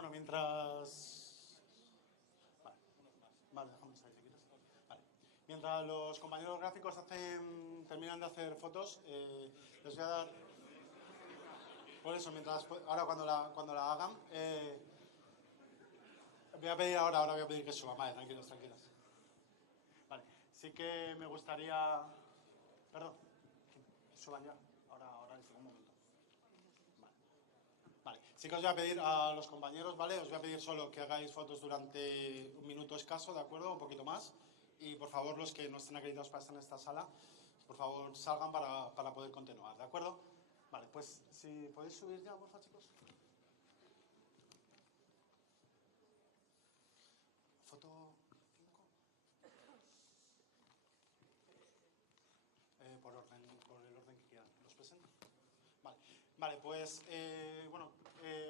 Bueno, mientras... Vale, dejamos ahí si quieres. Vale. Mientras los compañeros gráficos terminan de hacer fotos, les voy a dar... Por eso, ahora cuando la hagan, ahora voy a pedir que suban. Vale, tranquilos. Vale, sí que me gustaría... Perdón, que suban ya. Ahora en un momento. Vale, sí que os voy a pedir a los compañeros, ¿vale? Os voy a pedir solo que hagáis fotos durante un minuto escaso, ¿de acuerdo? Un poquito más. Y por favor, los que no estén acreditados para estar en esta sala, por favor, salgan para poder continuar, ¿de acuerdo? Vale, pues si podéis subir ya, por favor, chicos. Foto 5. Por el orden que quieran. ¿Los presento? Vale, pues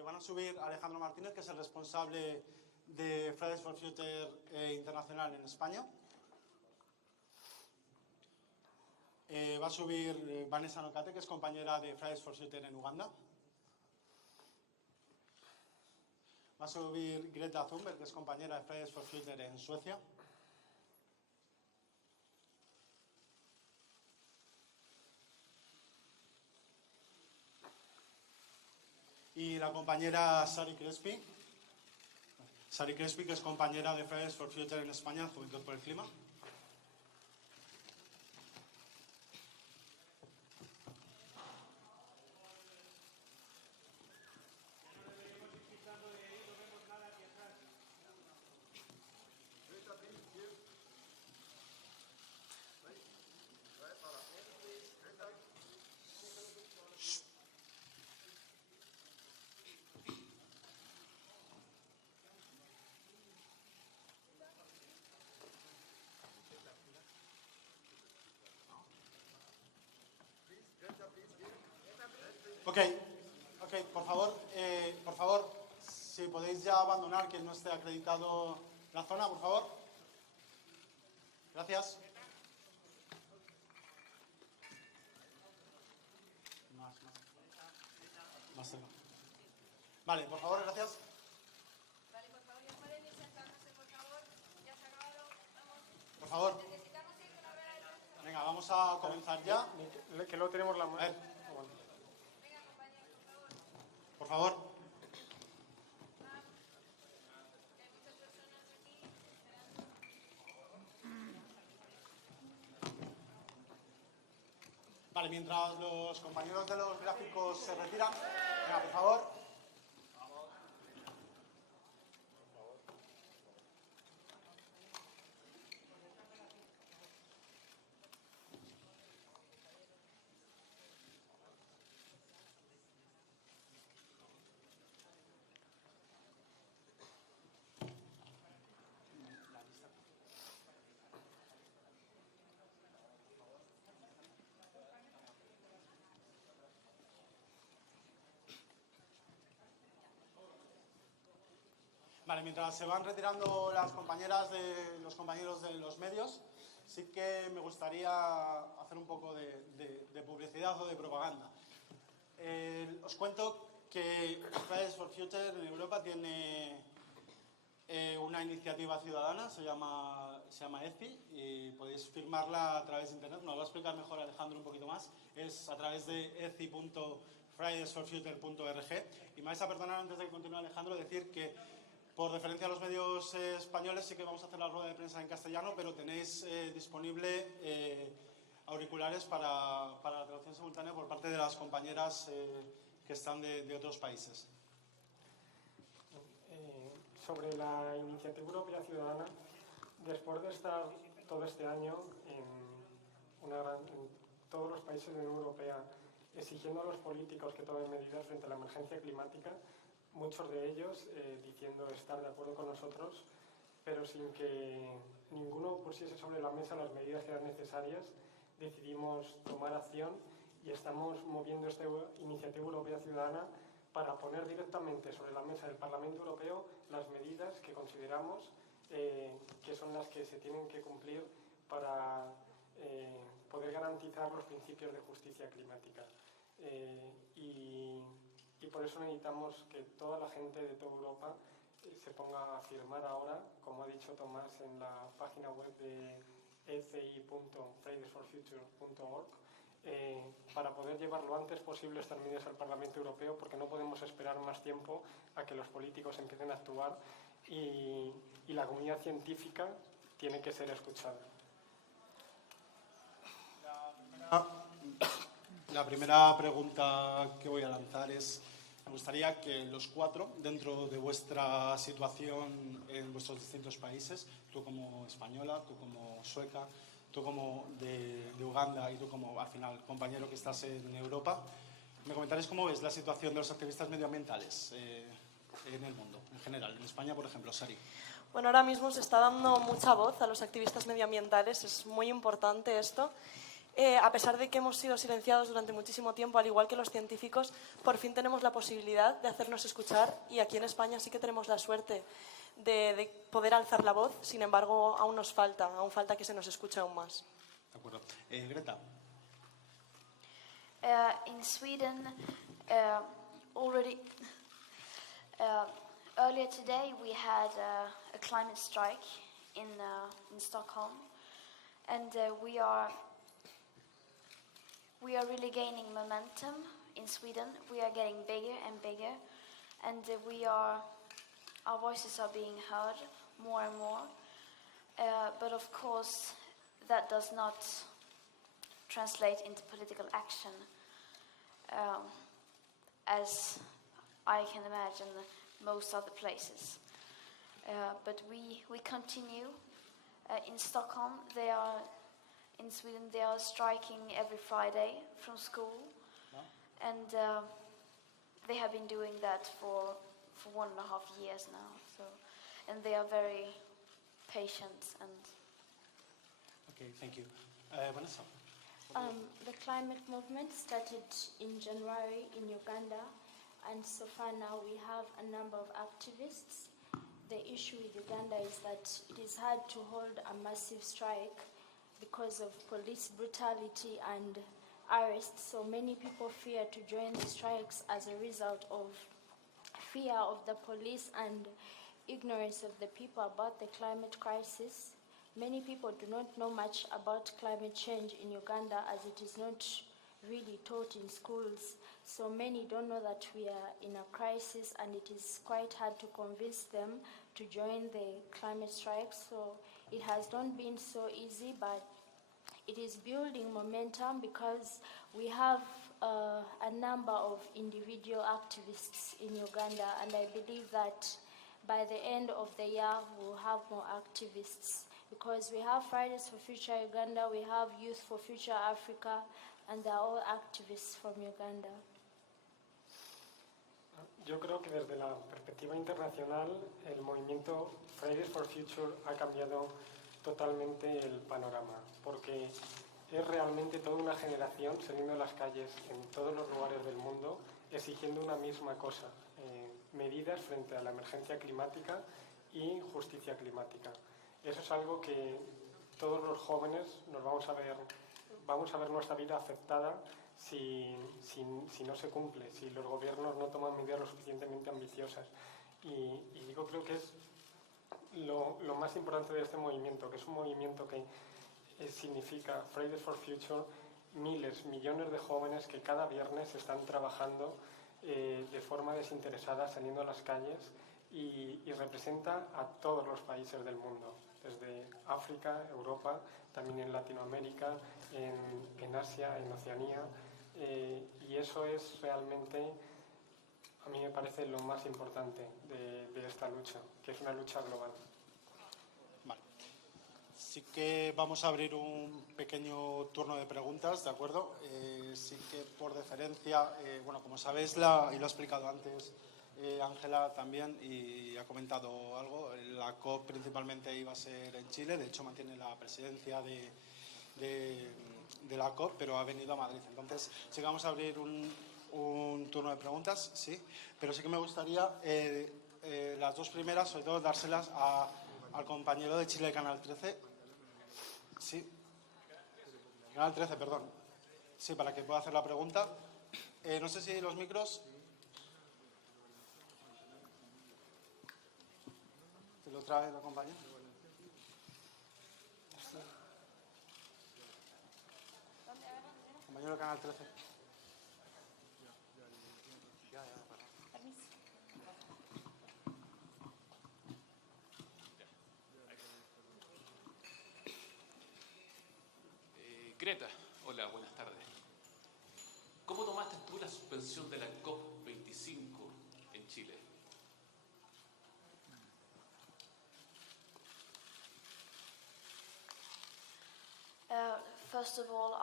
van a subir Alejandro Martínez, que es el responsable de Fridays for Future Internacional en España. Va a subir Vanessa Nocate, que es compañera de Fridays for Future en Uganda. Va a subir Greta Thunberg, que es compañera de Fridays for Future en Suecia. Y la compañera Sari Crespi, que es compañera de Fridays for Future en España, Juventud por el Clima. Ok, por favor, si podéis ya abandonar, quien no esté acreditado la zona, por favor. Gracias. Más cerca. Vale, por favor, gracias. Vale, por favor, ya pueden ir sentándose, por favor. Ya se ha acabado. Vamos. Por favor. Necesitamos ir con la hora de prensa. Venga, vamos a comenzar ya. Que no tenemos la... Venga, compañeros, por favor. Por favor. Vamos. Que hay muchas personas aquí esperando. Vale, mientras los compañeros de los gráficos se retiran, venga, por favor. Vale, mientras se van retirando los compañeros de los medios, sí que me gustaría hacer un poco de publicidad o de propaganda. Os cuento que Fridays for Future en Europa tiene una iniciativa ciudadana, se llama EFI, y podéis firmarla a través de internet. Nos lo va a explicar mejor Alejandro un poquito más. Es a través de efi.fridaysforfuture.org. Y me vais a perdonar, antes de que continúe Alejandro, decir que por referencia a los medios españoles sí que vamos a hacer la rueda de prensa en castellano, pero tenéis disponible auriculares para la traducción simultánea por parte de las compañeras que están de otros países. Sobre la iniciativa europea ciudadana, después de estar todo este año en todos los países de la Unión Europea exigiendo a los políticos que tomen medidas frente a la emergencia climática, muchos de ellos diciendo estar de acuerdo con nosotros, pero sin que ninguno pusiese sobre la mesa las medidas que eran necesarias, decidimos tomar acción y estamos moviendo esta iniciativa europea ciudadana para poner directamente sobre la mesa del Parlamento Europeo las medidas que consideramos que son las que se tienen que cumplir para poder garantizar los principios de justicia climática. Y por eso necesitamos que toda la gente de toda Europa se ponga a firmar ahora, como ha dicho Tomás, en la página web de eci.fridayforfuture.org, para poder llevar lo antes posible estas medidas al Parlamento Europeo, porque no podemos esperar más tiempo a que los políticos empiecen a actuar y la comunidad científica tiene que ser escuchada. La primera pregunta que voy a lanzar es, me gustaría que los cuatro, dentro de vuestra situación en vuestros distintos países, tú como española, tú como sueca, tú como de Uganda y tú como, al final, compañero que estás en Europa, me comentaréis cómo ves la situación de los activistas medioambientales en el mundo, en general. En España, por ejemplo, Sari. Bueno, ahora mismo se está dando mucha voz a los activistas medioambientales, es muy importante esto. A pesar de que hemos sido silenciados durante muchísimo tiempo, al igual que los científicos, por fin tenemos la posibilidad de hacernos escuchar y aquí en España sí que tenemos la suerte de poder alzar la voz. Sin embargo, aún falta que se nos escuche aún más. De acuerdo. Greta. In Sweden, earlier today we had a climate strike in Stockholm, and we are really gaining momentum in Sweden. We are getting bigger and bigger, and our voices are being heard more and more. But of course, that does not translate into political action, as I can imagine most other places. But we continue. In Stockholm, in Sweden, they are striking every Friday from school, and they have been doing that for 1.5 years now. And they are very patient and. Okay, thank you. Vanessa. The climate movement started in January in Uganda, and so far now we have a number of activists. The issue with Uganda is that it is hard to hold a massive strike because of police brutality and arrests. So many people fear to join the strikes as a result of fear of the police and ignorance of the people about the climate crisis. Many people do not know much about climate change in Uganda, as it is not really taught in schools. So many don't know that we are in a crisis, and it is quite hard to convince them to join the climate strike. So it has not been so easy, but it is building momentum because we have a number of individual activists in Uganda, and I believe that by the end of the year we'll have more activists, because we have Fridays for Future Uganda, we have Youth for Future Africa, and they're all activists from Uganda. Yo creo que desde la perspectiva internacional el movimiento Fridays for Future ha cambiado totalmente el panorama, porque es realmente toda una generación saliendo a las calles en todos los lugares del mundo exigiendo una misma cosa, medidas frente a la emergencia climática y justicia climática. Eso es algo que todos los jóvenes nos vamos a ver nuestra vida afectada si no se cumple, si los gobiernos no toman medidas lo suficientemente ambiciosas. Y yo creo que es lo más importante de este movimiento, que es un movimiento que significa Fridays for Future, miles, millones de jóvenes que cada viernes están trabajando de forma desinteresada, saliendo a las calles, y representa a todos los países del mundo, desde África, Europa, también en Latinoamérica, en Asia, en Oceanía, y eso es realmente, a mí me parece lo más importante de esta lucha, que es una lucha global. Vale. Sí que vamos a abrir un pequeño turno de preguntas, ¿de acuerdo? Sí que por deferencia, bueno, como sabéis, y lo ha explicado antes Ángela también, y ha comentado algo, la COP principalmente iba a ser en Chile, de hecho mantiene la presidencia de la COP, pero ha venido a Madrid. Entonces sí que vamos a abrir un turno de preguntas, sí, pero sí que me gustaría las dos primeras, sobre todo, dárselas al compañero de Chile, Canal 13. Sí, Canal 13, perdón. Sí, para que pueda hacer la pregunta. No sé si los micros. ¿Se lo trae la compañera? Compañero de Canal 13. Greta, hola, buenas tardes. ¿Cómo tomaste tú la suspensión de la COP25 en Chile? First of all,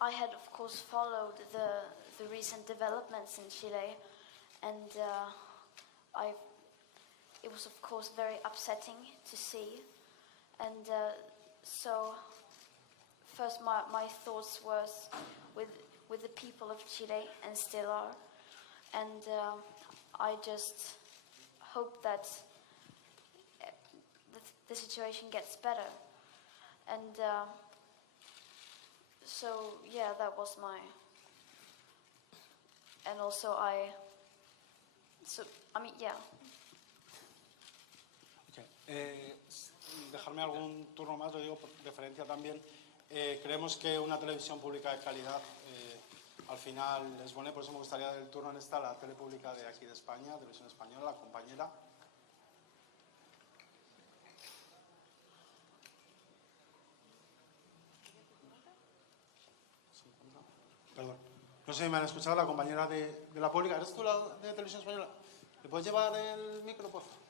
I had of course followed the recent developments in Chile, and it was of course very upsetting to see, and so first my thoughts was with the people of Chile, and still are, and I just hope that the situation gets better, and so yeah, that was my, and also yeah. Okay. Dejarme algún turno más, lo digo por deferencia también. Creemos que una televisión pública de calidad al final es buena, por eso me gustaría dar el turno en esta a la tele pública de aquí de España, Televisión Española, la compañera. Perdón. No sé si me han escuchado, la compañera de la pública. ¿Eres tú la de Televisión Española? ¿Le puedes llevar el micro, por favor?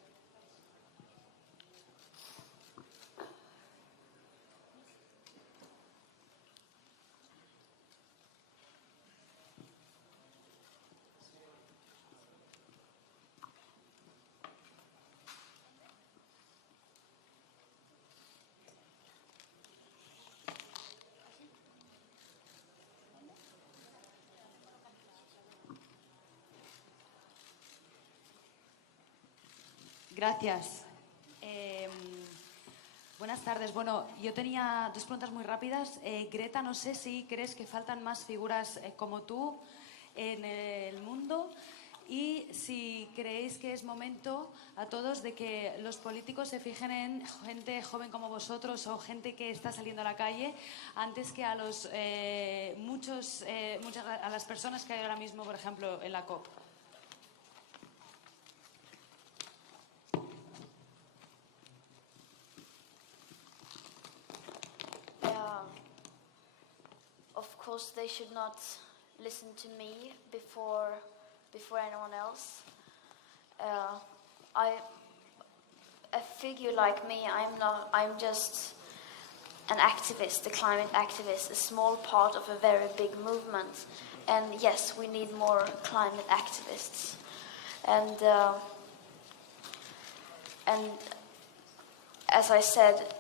Gracias. Buenas tardes. Bueno, yo tenía dos preguntas muy rápidas. Greta, no sé si crees que faltan más figuras como tú en el mundo y si creéis que es momento a todos de que los políticos se fijen en gente joven como vosotros o gente que está saliendo a la calle antes que a los a las personas que hay ahora mismo, por ejemplo, en la COP. Of course, they should not listen to me before anyone else. A figure like me, I'm just an activist, a climate activist, a small part of a very big movement. And yes, we need more climate activists. And as I said,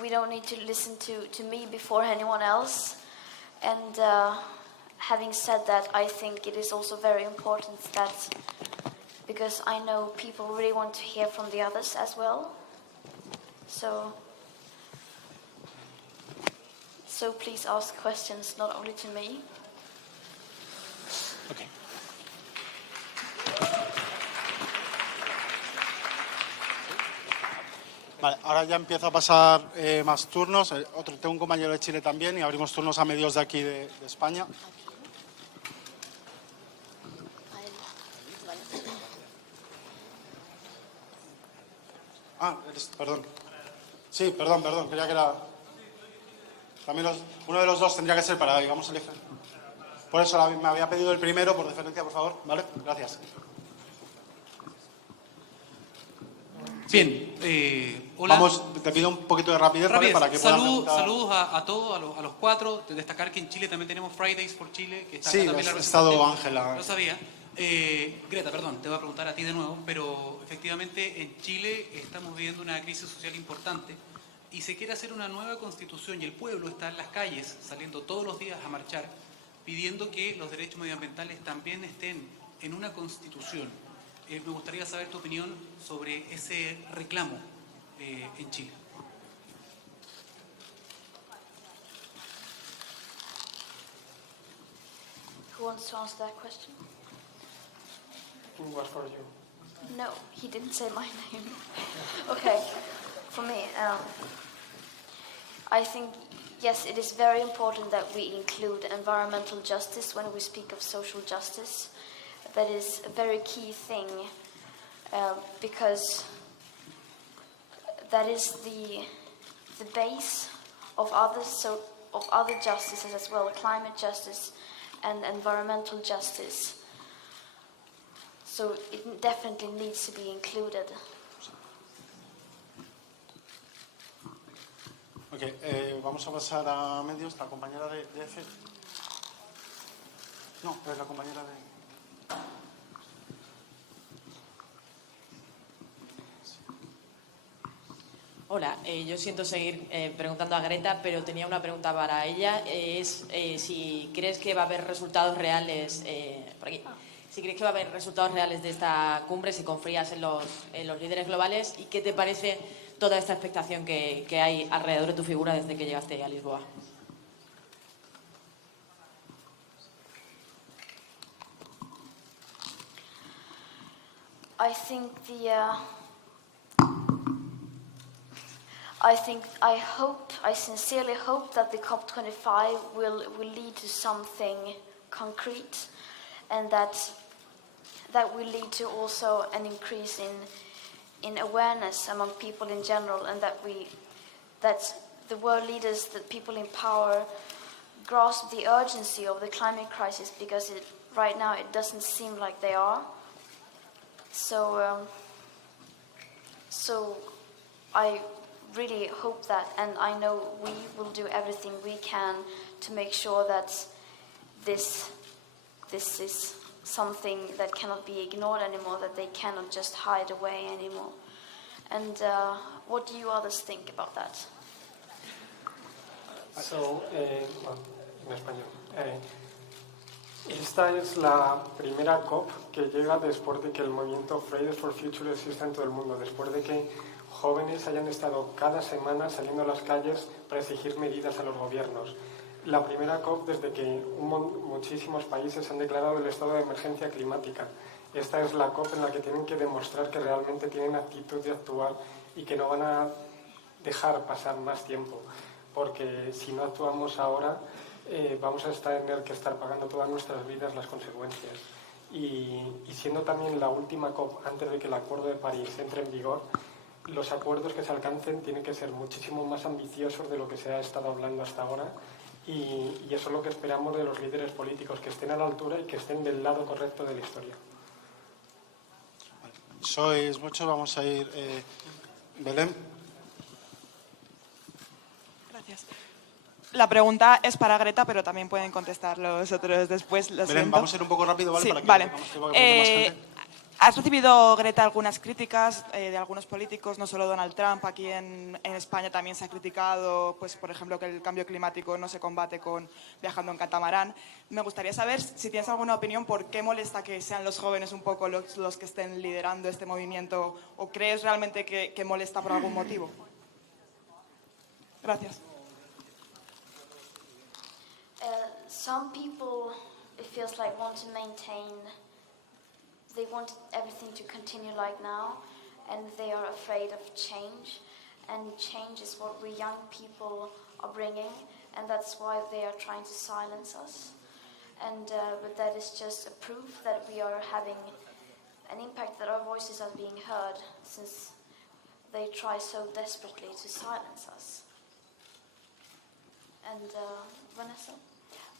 we don't need to listen to me before anyone else. And having said that, I think it is also very important that, because I know people really want to hear from the others as well. So please ask questions, not only to me. Okay. Vale, ahora ya empiezo a pasar más turnos. Tengo un compañero de Chile también y abrimos turnos a medios de aquí de España. Perdón. Sí, perdón. Creía que era... También uno de los dos tendría que ser para... Vamos a elegir. Por eso me había pedido el primero, por deferencia, por favor. ¿Vale? Gracias. Bien, hola. Vamos, te pido un poquito de rapidez, ¿vale? Para que puedan preguntar. Saludos a todos, a los cuatro. De destacar que en Chile también tenemos Fridays for Chile. Que está Sí, acá también ha estado Ángela. Lo sabía. Greta, perdón, te voy a preguntar a ti de nuevo, pero efectivamente en Chile estamos viviendo una crisis social importante y se quiere hacer una nueva constitución y el pueblo está en las calles saliendo todos los días a marchar pidiendo que los derechos medioambientales también estén en una constitución. Me gustaría saber tu opinión sobre ese reclamo en Chile. Who wants to answer that question? It was for you. No, he didn't say my name. Okay, for me, I think, yes, it is very important that we include environmental justice when we speak of social justice. That is a very key thing because that is the base of other justices as well, climate justice and environmental justice. So it definitely needs to be included. Ok, vamos a pasar a medios. La compañera de F. No, es la compañera de... Hola, yo siento seguir preguntando a Greta, pero tenía una pregunta para ella. Si crees que va a haber resultados reales, por aquí, si crees que va a haber resultados reales de esta cumbre, si confías en los líderes globales, y qué te parece toda esta expectación que hay alrededor de tu figura desde que llegaste a Lisboa. I sincerely hope that the COP25 will lead to something concrete, and that will lead to also an increase in awareness among people in general, and that the world leaders, that people in power, grasp the urgency of the climate crisis, because right now it doesn't seem like they are. So I really hope that, and I know we will do everything we can to make sure that this is something that cannot be ignored anymore, that they cannot just hide away anymore. And what do you others think about that? So, en español. Esta es la primera COP que llega después de que el movimiento Fridays for Future exista en todo el mundo, después de que jóvenes hayan estado cada semana saliendo a las calles para exigir medidas a los gobiernos. La primera COP desde que muchísimos países han declarado el estado de emergencia climática. Esta es la COP en la que tienen que demostrar que realmente tienen actitud de actuar y que no van a dejar pasar más tiempo, porque si no actuamos ahora vamos a tener que estar pagando todas nuestras vidas las consecuencias. Y siendo también la última COP antes de que el Acuerdo de París entre en vigor, los acuerdos que se alcancen tienen que ser muchísimo más ambiciosos de lo que se ha estado hablando hasta ahora, y eso es lo que esperamos de los líderes políticos, que estén a la altura y que estén del lado correcto de la historia. Sois muchos, vamos a ir... Belén. Gracias. La pregunta es para Greta, pero también pueden contestar los otros después. Belén, vamos a ir un poco rápido, ¿vale? Sí, para que vale. tengamos tiempo, que más gente. ¿Has recibido, Greta, algunas críticas de algunos políticos, no solo Donald Trump? Aquí en España también se ha criticado, pues, por ejemplo, que el cambio climático no se combate con viajando en catamarán. Me gustaría saber si tienes alguna opinión por qué molesta que sean los jóvenes un poco los que estén liderando este movimiento, o crees realmente que molesta por algún motivo. Gracias. Some people, it feels like, they want everything to continue like now, and they are afraid of change, and change is what we young people are bringing, and that's why they are trying to silence us. And but that is just a proof that we are having an impact, that our voices are being heard, since they try so desperately to silence us. And Vanessa?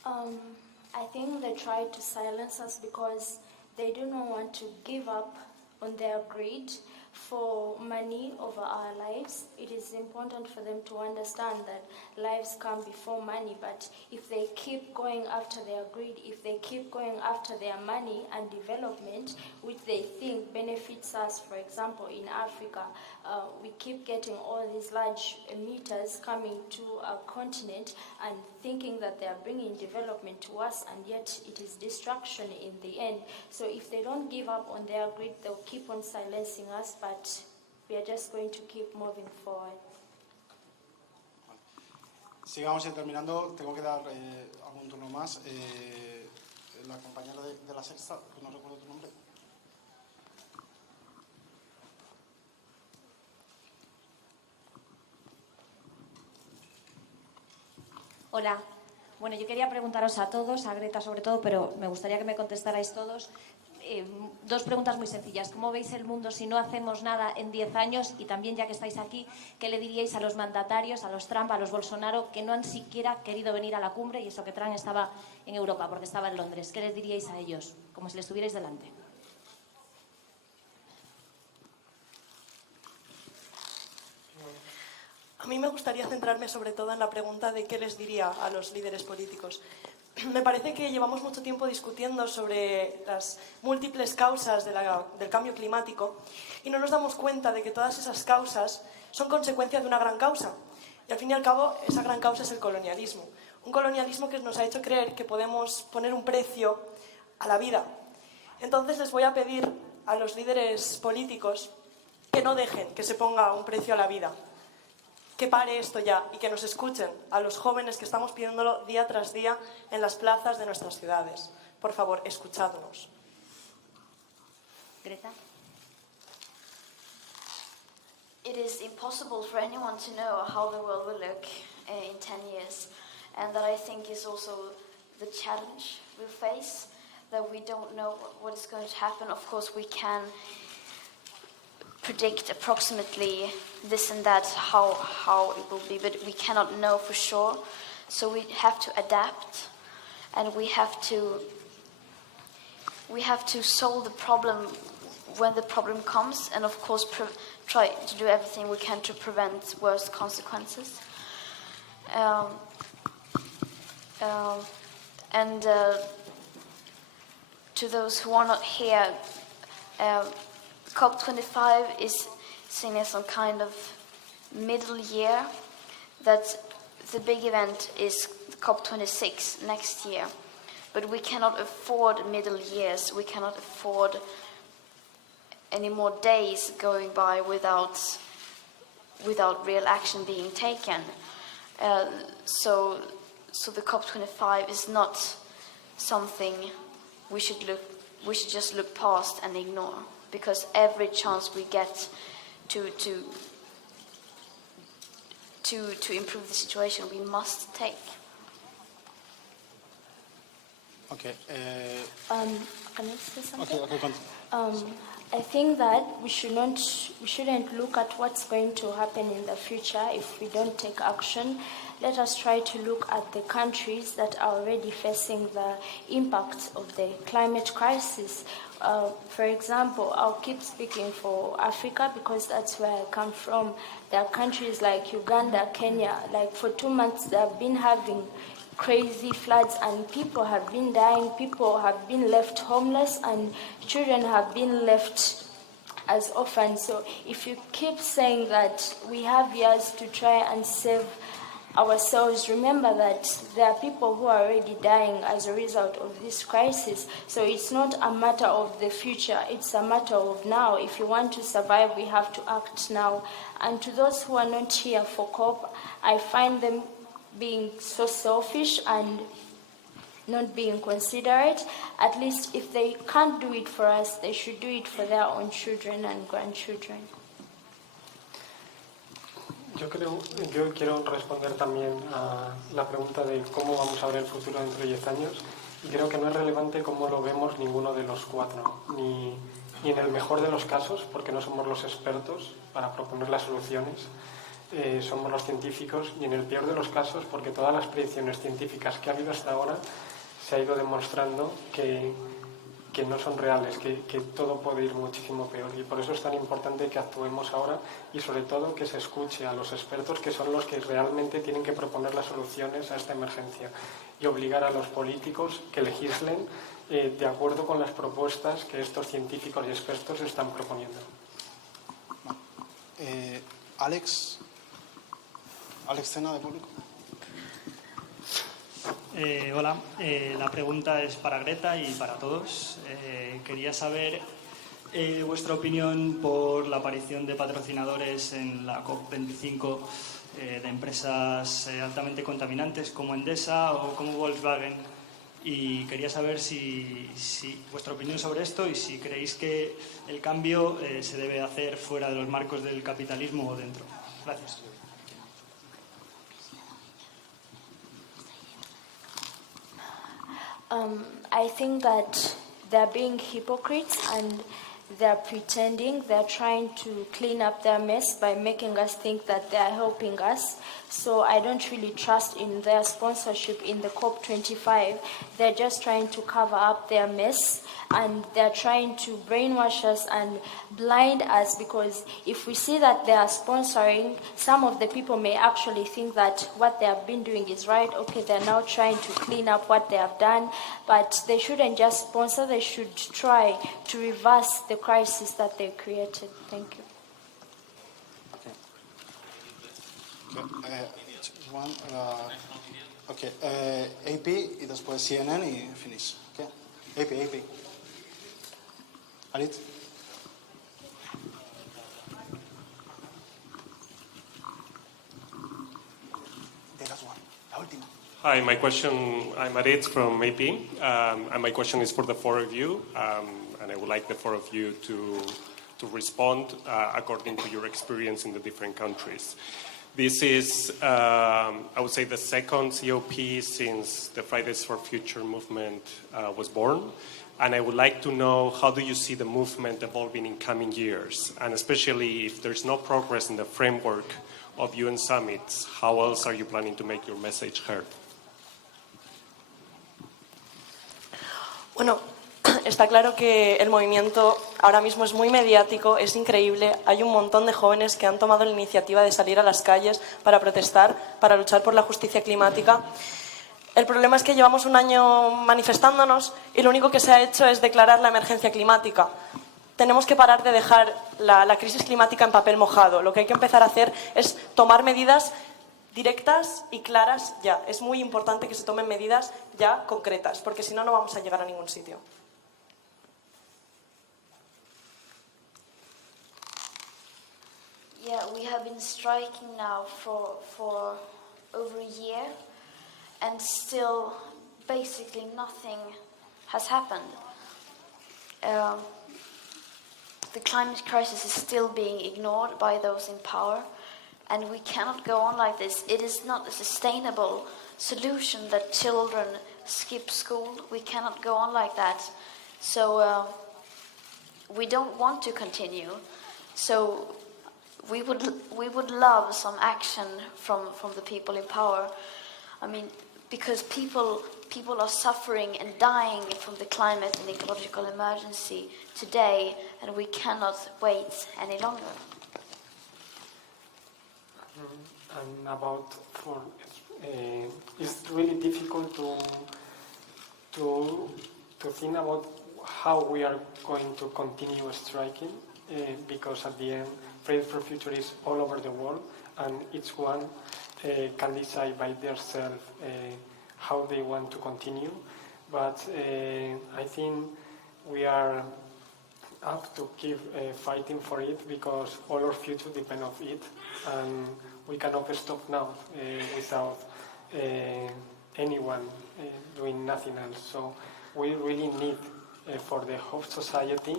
I think they try to silence us because they do not want to give up on their greed for money over our lives. It is important for them to understand that lives come before money, but if they keep going after their greed, if they keep going after their money and development, which they think benefits us, for example, in Africa, we keep getting all these large emitters coming to our continent and thinking that they are bringing development to us, and yet it is destruction in the end. So if they don't give up on their greed, they'll keep on silencing us, but we are just going to keep moving forward. Sigamos terminando. Tengo que dar algún turno más. La compañera de la sexta, no recuerdo tu nombre. Hola. Bueno, yo quería preguntaros a todos, a Greta sobre todo, pero me gustaría que me contestarais todos. Dos preguntas muy sencillas. ¿Cómo veis el mundo si no hacemos nada en 10 años? Y también, ya que estáis aquí, ¿qué le diríais a los mandatarios, a los Trump, a los Bolsonaro, que no han siquiera querido venir a la cumbre? Y eso que Trump estaba en Europa, porque estaba en Londres. ¿Qué les diríais a ellos? Como si les tuvierais delante. A mí me gustaría centrarme sobre todo en la pregunta de qué les diría a los líderes políticos. Me parece que llevamos mucho tiempo discutiendo sobre las múltiples causas del cambio climático y no nos damos cuenta de que todas esas causas son consecuencia de una gran causa. Y al fin y al cabo, esa gran causa es el colonialismo. Un colonialismo que nos ha hecho creer que podemos poner un precio a la vida. Entonces les voy a pedir a los líderes políticos que no dejen que se ponga un precio a la vida. Que pare esto ya y que nos escuchen a los jóvenes que estamos pidiéndolo día tras día en las plazas de nuestras ciudades. Por favor, escuchadnos. Greta. It is impossible for anyone to know how the world will look in 10 years. And that I think is also the challenge we face, that we don't know what is going to happen. Of course, we can predict approximately this and that, how it will be, but we cannot know for sure. So we have to adapt, and we have to solve the problem when the problem comes, and of course try to do everything we can to prevent worse consequences. To those who are not here, COP25 is seen as some kind of middle year, that the big event is COP26 next year. But we cannot afford middle years. We cannot afford any more days going by without real action being taken. So the COP25 is not something we should just look past and ignore, because every chance we get to improve the situation, we must take. Okay. Can I say something? Okay, continue. I think that we shouldn't look at what's going to happen in the future if we don't take action. Let us try to look at the countries that are already facing the impact of the climate crisis. For example, I'll keep speaking for Africa because that's where I come from. There are countries like Uganda, Kenya, like for 2 months they have been having crazy floods and people have been dying, people have been left homeless, and children have been left as orphans. So if you keep saying that we have years to try and save ourselves, remember that there are people who are already dying as a result of this crisis. So it's not a matter of the future, it's a matter of now. If you want to survive, we have to act now. And to those who are not here for COP, I find them being so selfish and not being considerate. At least if they can't do it for us, they should do it for their own children and grandchildren. Yo quiero responder también a la pregunta de cómo vamos a ver el futuro dentro de 10 años, y creo que no es relevante cómo lo vemos ninguno de los cuatro, ni en el mejor de los casos, porque no somos los expertos para proponer las soluciones, somos los científicos, y en el peor de los casos, porque todas las predicciones científicas que ha habido hasta ahora se ha ido demostrando que no son reales, que todo puede ir muchísimo peor, y por eso es tan importante que actuemos ahora y sobre todo que se escuche a los expertos, que son los que realmente tienen que proponer las soluciones a esta emergencia, y obligar a los políticos que legislen de acuerdo con las propuestas que estos científicos y expertos están proponiendo. Alex Cena, de Público. Hola, la pregunta es para Greta y para todos. Quería saber vuestra opinión por la aparición de patrocinadores en la COP25 de empresas altamente contaminantes como Endesa o como Volkswagen, y quería saber si vuestra opinión sobre esto y si creéis que el cambio se debe hacer fuera de los marcos del capitalismo o dentro. Gracias. I think that they're being hypocrites and they're pretending, they're trying to clean up their mess by making us think that they're helping us. So I don't really trust in their sponsorship in the COP25. They're just trying to cover up their mess and they're trying to brainwash us and blind us, because if we see that they are sponsoring, some of the people may actually think that what they have been doing is right. Okay, they're now trying to clean up what they have done, but they shouldn't just sponsor, they should try to reverse the crisis that they created. Thank you. AP y después CNN y finish. Okay. AP. Alit. The last one, la última. Hi, I'm Aritz from AP, and my question is for the four of you, and I would like the four of you to respond according to your experience in the different countries. This is, I would say, the second COP since the Fridays for Future movement was born, and I would like to know how do you see the movement evolving in coming years, and especially if there's no progress in the framework of UN summits, how else are you planning to make your message heard? Bueno, está claro que el movimiento ahora mismo es muy mediático, es increíble. Hay un montón de jóvenes que han tomado la iniciativa de salir a las calles para protestar, para luchar por la justicia climática. El problema es que llevamos un año manifestándonos y lo único que se ha hecho es declarar la emergencia climática. Tenemos que parar de dejar la crisis climática en papel mojado. Lo que hay que empezar a hacer es tomar medidas directas y claras ya. Es muy importante que se tomen medidas ya concretas, porque si no, no vamos a llegar a ningún sitio. Yeah, we have been striking now for over a year, and still basically nothing has happened. The climate crisis is still being ignored by those in power, and we cannot go on like this. It is not a sustainable solution that children skip school. We cannot go on like that. So we don't want to continue. So we would love some action from the people in power. I mean, because people are suffering and dying from the climate and ecological emergency today, and we cannot wait any longer. And it's really difficult to think about how we are going to continue striking, because at the end, Fridays for Future is all over the world, and each one can decide by themselves how they want to continue. But I think we are up to keep fighting for it, because all our future depends on it, and we cannot stop now without anyone doing nothing else. So we really need for the whole society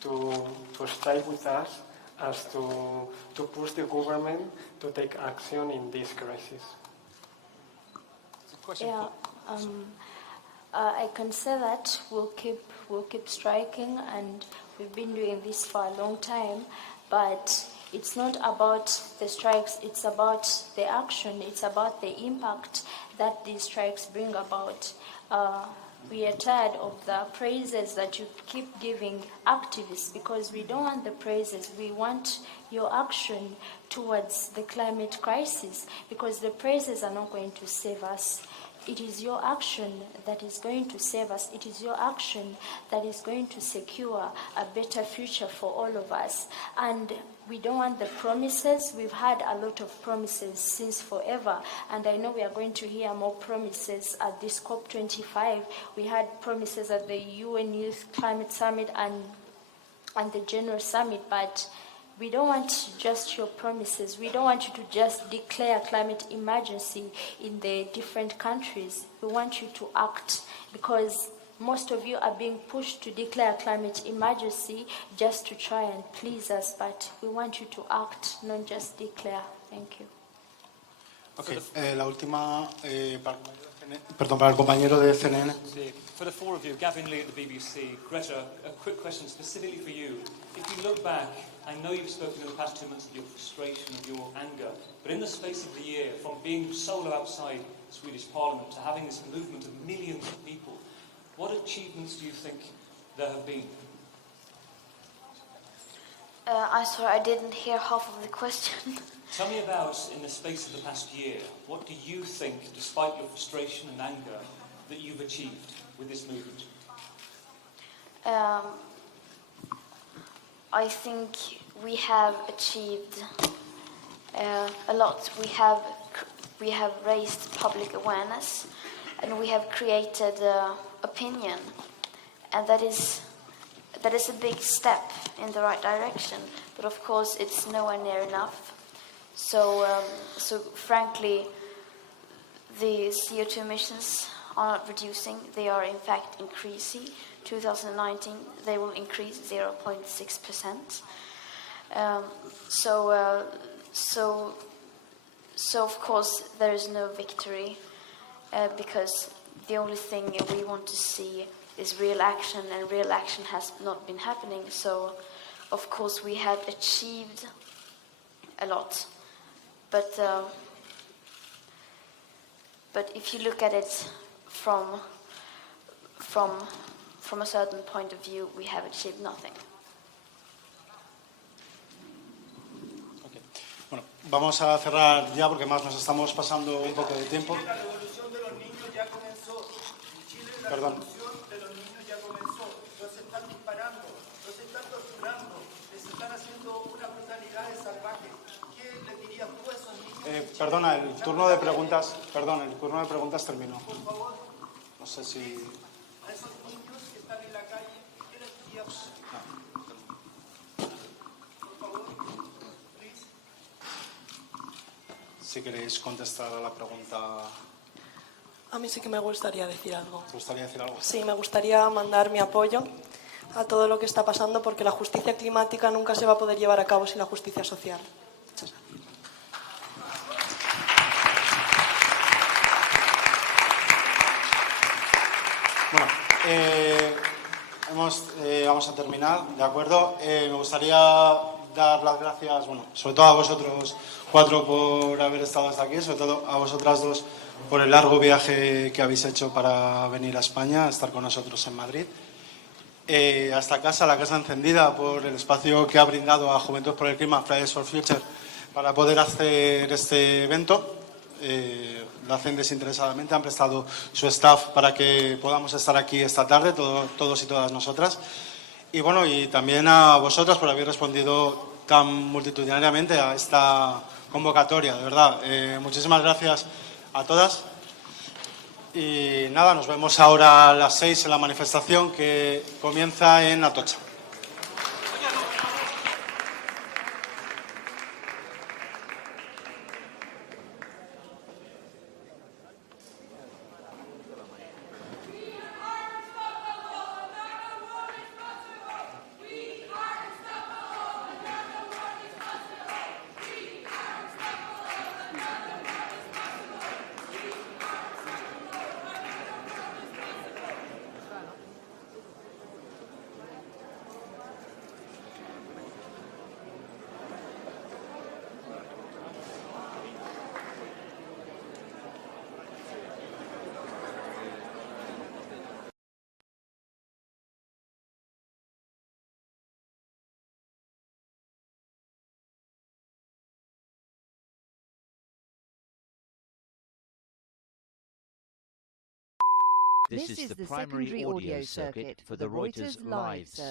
to strike with us as to push the government to take action in this crisis. Yeah, I can say that we'll keep striking, and we've been doing this for a long time, but it's not about the strikes, it's about the action, it's about the impact that these strikes bring about. We are tired of the praises that you keep giving activists, because we don't want the praises, we want your action towards the climate crisis, because the praises are not going to save us. It is your action that is going to save us. It is your action that is going to secure a better future for all of us. And we don't want the promises. We've had a lot of promises since forever, and I know we are going to hear more promises at this COP25. We had promises at the UN Youth Climate Summit and the General Summit, but we don't want just your promises. We don't want you to just declare climate emergency in the different countries. We want you to act, because most of you are being pushed to declare climate emergency just to try and please us, but we want you to act, not just declare. Thank you. Okay, la última para Perdón, para el compañero de CNN. Sí. For the four of you, Gavin Lee at the BBC, Greta, a quick question specifically for you. If you look back, I know you've spoken in the past 2 months of your frustration, of your anger, but in the space of the year, from being solo outside Swedish Parliament to having this movement of millions of people, what achievements do you think there have been? I'm sorry, I didn't hear half of the question. Tell me about, in the space of the past year, what do you think, despite your frustration and anger, that you've achieved with this movement? I think we have achieved a lot. We have raised public awareness, and we have created opinion, and that is a big step in the right direction. But of course, it's nowhere near enough. So frankly, the CO2 emissions are not reducing; they are in fact increasing. 2019, they will increase 0.6%. So of course there is no victory because the only thing we want to see is real action, and real action has not been happening. So of course we have achieved a lot, but if you look at it from a certain point of view, we have achieved nothing. Okay. Bueno, vamos a cerrar ya porque más nos estamos pasando un poco de tiempo. La revolución de los niños ya comenzó. En Chile la Perdón. revolución de los niños ya comenzó. Los están disparando, los están torturando, les están haciendo una brutalidad salvaje. ¿Qué le dirías tú a esos niños? Perdona, el turno de preguntas terminó. Por favor. No sé si... A esos niños que están en la calle, ¿qué les dirías? Por favor, please. Si queréis contestar a la pregunta... A mí sí que me gustaría decir algo. ¿Te gustaría decir algo? Sí, me gustaría mandar mi apoyo a todo lo que está pasando, porque la justicia climática nunca se va a poder llevar a cabo sin la justicia social. Muchas gracias. Bueno, vamos a terminar, ¿de acuerdo? Me gustaría dar las gracias, bueno, sobre todo a vosotros 4 por haber estado hasta aquí, sobre todo a vosotras 2 por el largo viaje que habéis hecho para venir a España, a estar con nosotros en Madrid. A esta casa, la casa encendida, por el espacio que ha brindado a Juventud por el Clima, Fridays for Future, para poder hacer este evento. Lo hacen desinteresadamente, han prestado su staff para que podamos estar aquí esta tarde, todos y todas nosotras. Y bueno, y también a vosotras por haber respondido tan multitudinariamente a esta convocatoria, de verdad. Muchísimas gracias a todas. Y nada, nos vemos ahora a las 6 en la manifestación que comienza en Atocha. This is the primary audio circuit for the Reuters Live service.